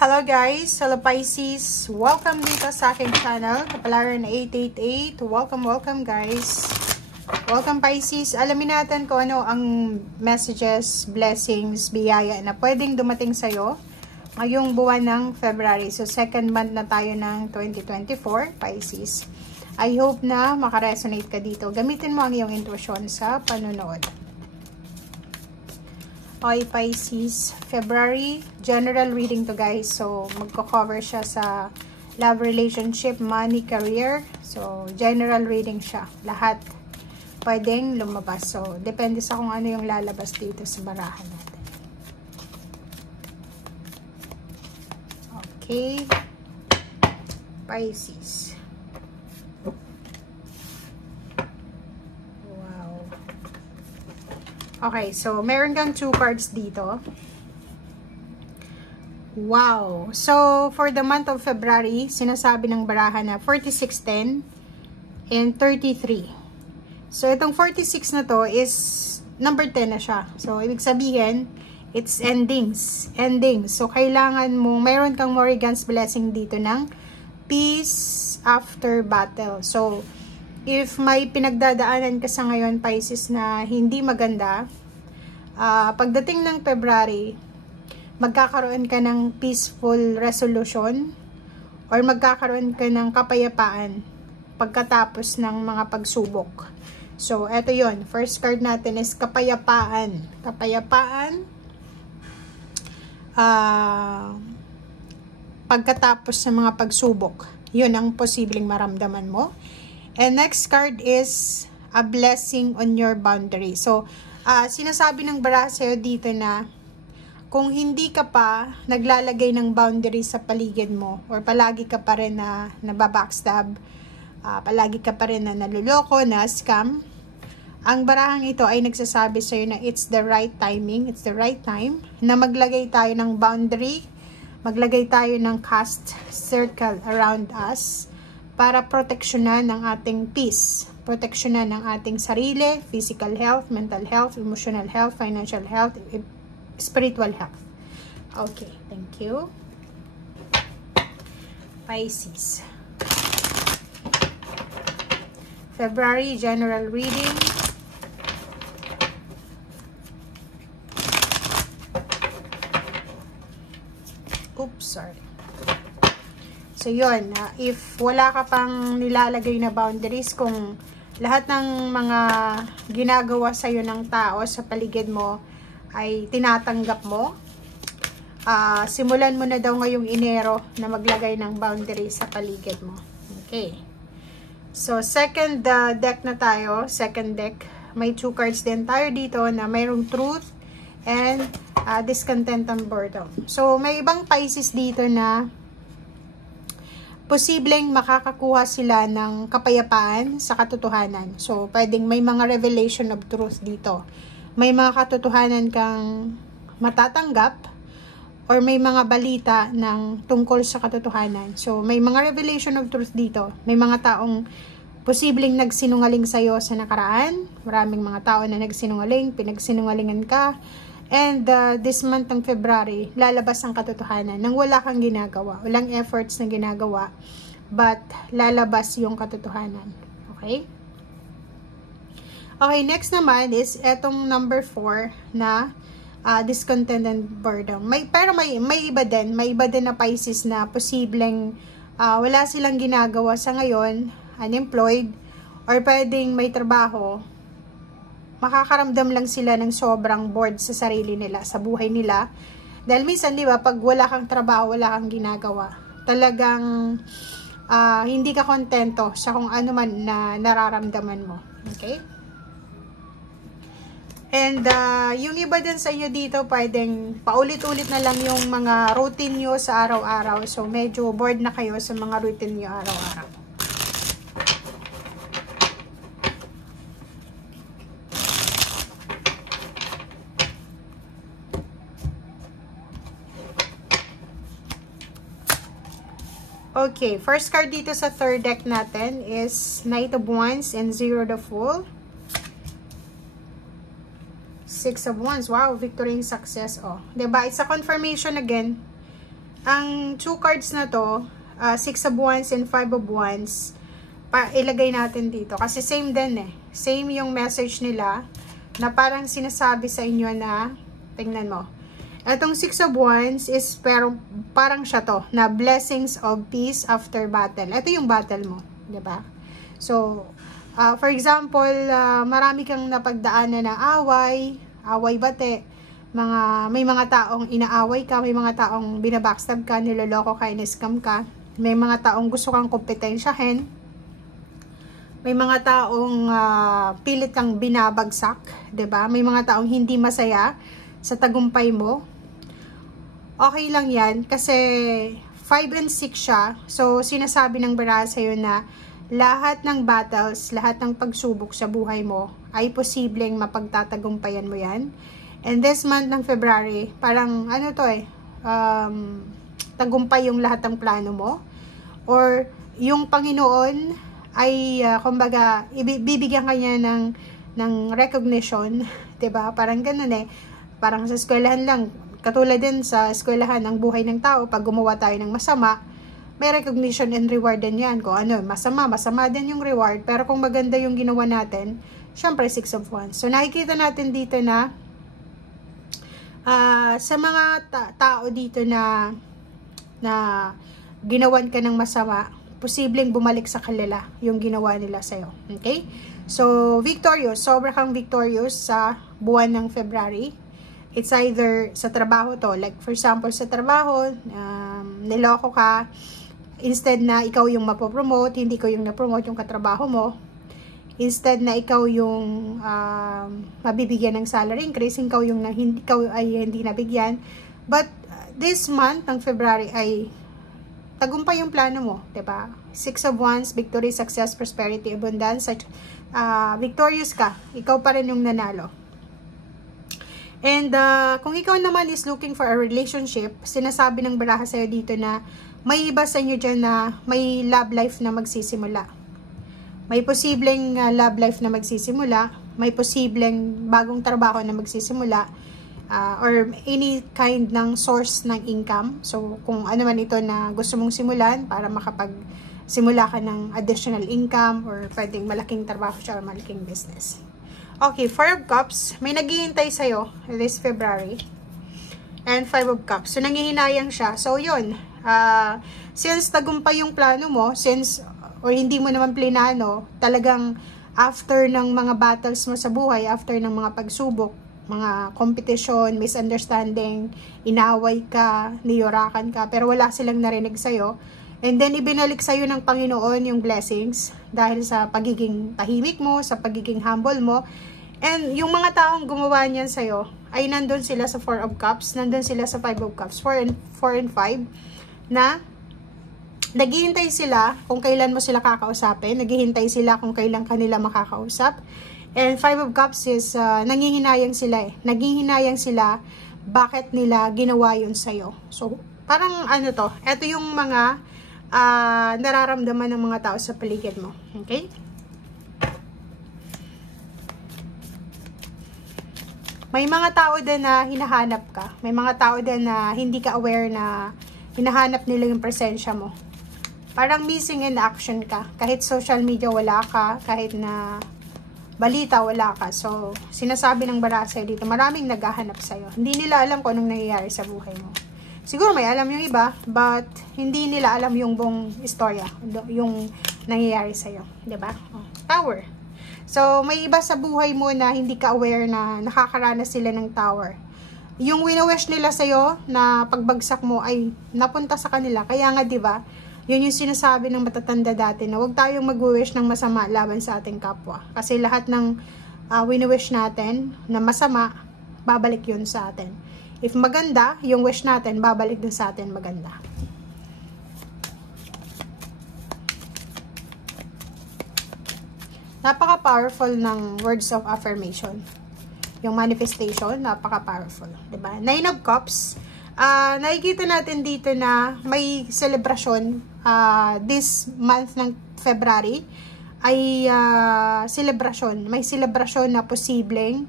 Hello guys! Hello Pisces! Welcome dito sa aking channel, Kapalaran 888. Welcome guys! Welcome Pisces! Alamin natin kung ano ang messages, blessings, biyaya na pwedeng dumating sa'yo ngayong buwan ng February. So second month na tayo ng 2024, Pisces. I hope na makaresonate ka dito. Gamitin mo ang iyong intuition sa panonood. Okay, Pisces, February, general reading to guys. So, magko-cover siya sa love, relationship, money, career. So, general reading siya. Lahat pwedeng lumabas. So, depende sa kung ano yung lalabas dito sa barahan natin. Okay, Pisces. Okay, so meron kang 2 cards dito. Wow! So, for the month of February, sinasabi ng barahan na 4610 and 33. So, itong 46 na to is number 10 na siya. So, ibig sabihin, it's endings. Endings. So, kailangan mo, mayroon kang Morrigan's blessing dito ng peace after battle. So, if may pinagdadaanan ka sa ngayon, Pisces, na hindi maganda, pagdating ng February, magkakaroon ka ng peaceful resolution or magkakaroon ka ng kapayapaan pagkatapos ng mga pagsubok. So, eto yon. First card natin is kapayapaan. Kapayapaan pagkatapos ng mga pagsubok. Yun ang posibleng maramdaman mo. And next card is a blessing on your boundary. So, sinasabi ng baraha sa'yo dito na kung hindi ka pa naglalagay ng boundary sa paligid mo or palagi ka pa rin na nababackstab, palagi ka pa rin na naluloko, na scam, ang barahang ito ay nagsasabi sa'yo na it's the right timing, it's the right time na maglagay tayo ng boundary, maglagay tayo ng cast circle around us, para proteksyonan ng ating peace, proteksyonan ng ating sarili, physical health, mental health, emotional health, financial health, spiritual health. Okay, thank you. Pisces. February general reading. Oops, sorry. So, yun, if wala ka pang nilalagay na boundaries, kung lahat ng mga ginagawa sa'yo ng tao sa paligid mo ay tinatanggap mo, simulan mo na daw ngayong Enero na maglagay ng boundaries sa paligid mo. Okay. So, second deck na tayo. Second deck. May 2 cards din tayo dito na mayroong truth and discontent and boredom. So, may ibang Pisces dito na posibleng makakakuha sila ng kapayapaan sa katotohanan. So, pwedeng may mga revelation of truth dito. May mga katotohanan kang matatanggap or may mga balita ng tungkol sa katotohanan. So, may mga revelation of truth dito. May mga taong posibleng nagsinungaling sa'yo sa nakaraan. Maraming mga tao na nagsinungaling, pinagsinungalingan ka. And this month ng February, lalabas ang katotohanan nang wala kang ginagawa. Walang efforts na ginagawa. But, lalabas yung katotohanan. Okay? Okay, next naman is etong number 4 na discontent and boredom. Pero may iba din. May iba din na Pisces na posibleng wala silang ginagawa sa ngayon, unemployed, or pwedeng may trabaho, makakaramdam lang sila ng sobrang bored sa sarili nila, sa buhay nila. Dahil minsan, di ba, pag wala kang trabaho, wala kang ginagawa, talagang hindi ka kontento sa kung ano man na nararamdaman mo. Okay? And yung iba din sa inyo dito, pwedeng paulit-ulit na lang yung mga routine nyo sa araw-araw. So, medyo bored na kayo sa mga routine nyo araw-araw. Okay, first card dito sa third deck natin is Knight of Wands and Zero the Fool. 6 of Wands. Wow, victory and success. Oh, diba? It's a confirmation again ang 2 cards na to, 6 of Wands and 5 of Wands, ilagay natin dito. Kasi same din eh. Same yung message nila na parang sinasabi sa inyo na, tingnan mo. Etong 6 of Wands is pero parang siya to, na blessings of peace after battle. Ito yung battle mo, 'di ba? So, for example, marami kang napagdaanan na away bate, may mga taong inaaway ka, may mga taong binabackstab ka, niloloko ka, in-scam ka, may mga taong gusto kang kompetensyahin, may mga taong pilit kang binabagsak, 'di ba? May mga taong hindi masaya sa tagumpay mo. Okay lang 'yan kasi 5 and 6 siya. So sinasabi ng baraha sa iyo na lahat ng battles, lahat ng pagsubok sa buhay mo ay posibleng mapagtatagumpayan mo 'yan. And this month ng February, parang ano to tagumpay yung lahat ng plano mo, or yung Panginoon ay kumbaga bibigyan kanya ng recognition, 'di ba? Parang ganoon eh. Parang sa eskwelahan lang, katulad din sa eskwelahan ng buhay ng tao, pag gumawa tayo ng masama, may recognition and reward din 'yan. Kung ano, masama din yung reward, pero kung maganda yung ginawa natin, syempre 6 of Wands. So nakikita natin dito na sa mga tao dito na ginawan ka ng masama, posibleng bumalik sa kanila yung ginawa nila sa'yo. Okay? So, victorious. Sobra kang victorious sa buwan ng February. It's either sa trabaho to. Like, for example, sa trabaho, niloko ka. Instead na ikaw yung mapopromote, hindi ko yung napromote yung katrabaho mo. Instead na ikaw yung mabibigyan ng salary increase, ikaw ay hindi nabigyan. But, this month ng February ay tagumpay yung plano mo, 'di ba? 6 of Wands, victory, success, prosperity, abundance, victorious ka. Ikaw pa rin yung nanalo. And kung ikaw naman is looking for a relationship, sinasabi ng baraha sa'yo dito na may iba sa inyo dyan na may love life na magsisimula. May posibleng love life na magsisimula, may posibleng bagong trabaho na magsisimula, or any kind ng source ng income. So, kung ano man ito na gusto mong simulan para makapag-simula ka ng additional income, or pwedeng malaking trabaho siya or malaking business. Okay, 4 of Cups. May naghihintay sa'yo this February. And 5 of Cups. So, nangihinayang siya. So, yun. Since tagumpay yung plano mo, or hindi mo naman plinano, talagang after ng mga battles mo sa buhay, after ng mga pagsubok, mga competition, misunderstanding, inaway ka, niyorakan ka, pero wala silang narinig sa'yo. And then, ibinalik sa'yo ng Panginoon yung blessings dahil sa pagiging tahimik mo, sa pagiging humble mo. And yung mga taong gumawa niyan sa'yo, ay nandun sila sa 4 of Cups, nandun sila sa 5 of Cups, 4 and 5, na naghihintay sila kung kailan mo sila kakausapin, naghihintay sila kung kailan kanila makakausap. And 5 of Cups is, nanghihinayang sila eh. Nanghihinayang sila, bakit nila ginawa yun sa'yo. So, parang ano to, ito yung mga nararamdaman ng mga tao sa paligid mo. Okay? May mga tao din na hinahanap ka. May mga tao din na hindi ka aware na hinahanap nila yung presensya mo. Parang missing in action ka. Kahit social media wala ka, kahit na balita, wala ka. So, sinasabi ng baraha sa'yo dito, maraming naghahanap sa'yo. Hindi nila alam kung anong nangyayari sa buhay mo. Siguro may alam yung iba, but hindi nila alam yung buong istorya, yung nangyayari sa'yo. Diba? Oh, Tower. So, may iba sa buhay mo na hindi ka aware na nakakaranas sila ng Tower. Yung wino-wish nila sa'yo na pagbagsak mo ay napunta sa kanila. Kaya nga, diba? Yun yung sinasabi ng matatanda dati na huwag tayong mag-wish ng masama laban sa ating kapwa. Kasi lahat ng wini-wish natin na masama, babalik yun sa atin. If maganda, yung wish natin, babalik din sa atin maganda. Napaka-powerful ng words of affirmation. Yung manifestation, napaka-powerful. Diba? 9 of Cups. Nakikita natin dito na may celebration this month ng February ay celebration. May celebration na posibleng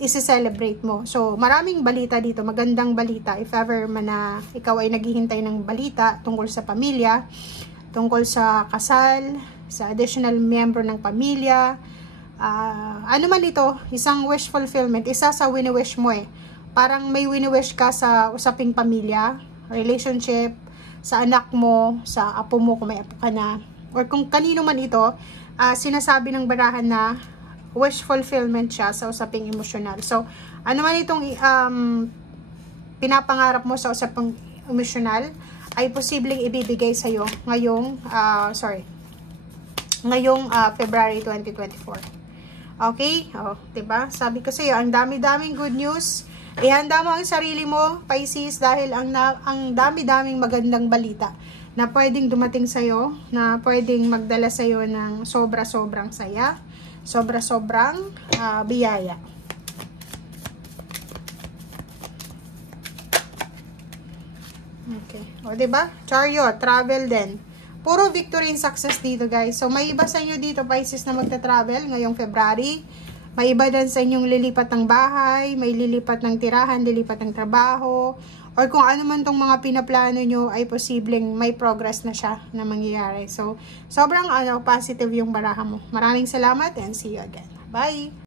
isi-celebrate mo. So, maraming balita dito, magandang balita. If ever man na ikaw ay naghihintay ng balita tungkol sa pamilya, tungkol sa kasal, sa additional member ng pamilya, ano man ito, isang wish fulfillment, isa sa wini-wish mo eh. Parang may wini-wish ka sa usaping pamilya, relationship, sa anak mo, sa apo mo kung may apo ka na, or kung kanino man ito, sinasabi ng barahan na wish fulfillment siya sa usaping emosyonal. So, ano man itong pinapangarap mo sa usaping emosyonal, ay posibleng ibibigay sa'yo ngayong, February 2024. Okay? Diba? Sabi ko sa'yo, ang dami-daming good news. Ihanda mo ang sarili mo, Pisces, dahil ang dami-daming magandang balita na pwedeng dumating sa'yo, na pwedeng magdala sa'yo ng sobra-sobrang saya, sobra-sobrang biyaya. Okay. O, diba? Chariot, travel din. Puro victory and success dito, guys. So, may iba sa inyo dito, Pisces, na magta-travel ngayong February. May iba din sa inyong lilipat ng bahay, may lilipat ng tirahan, lilipat ng trabaho, or kung ano man tong mga pinaplano nyo ay posibleng may progress na siya na mangyayari. So, sobrang positive yung baraha mo. Maraming salamat and see you again. Bye!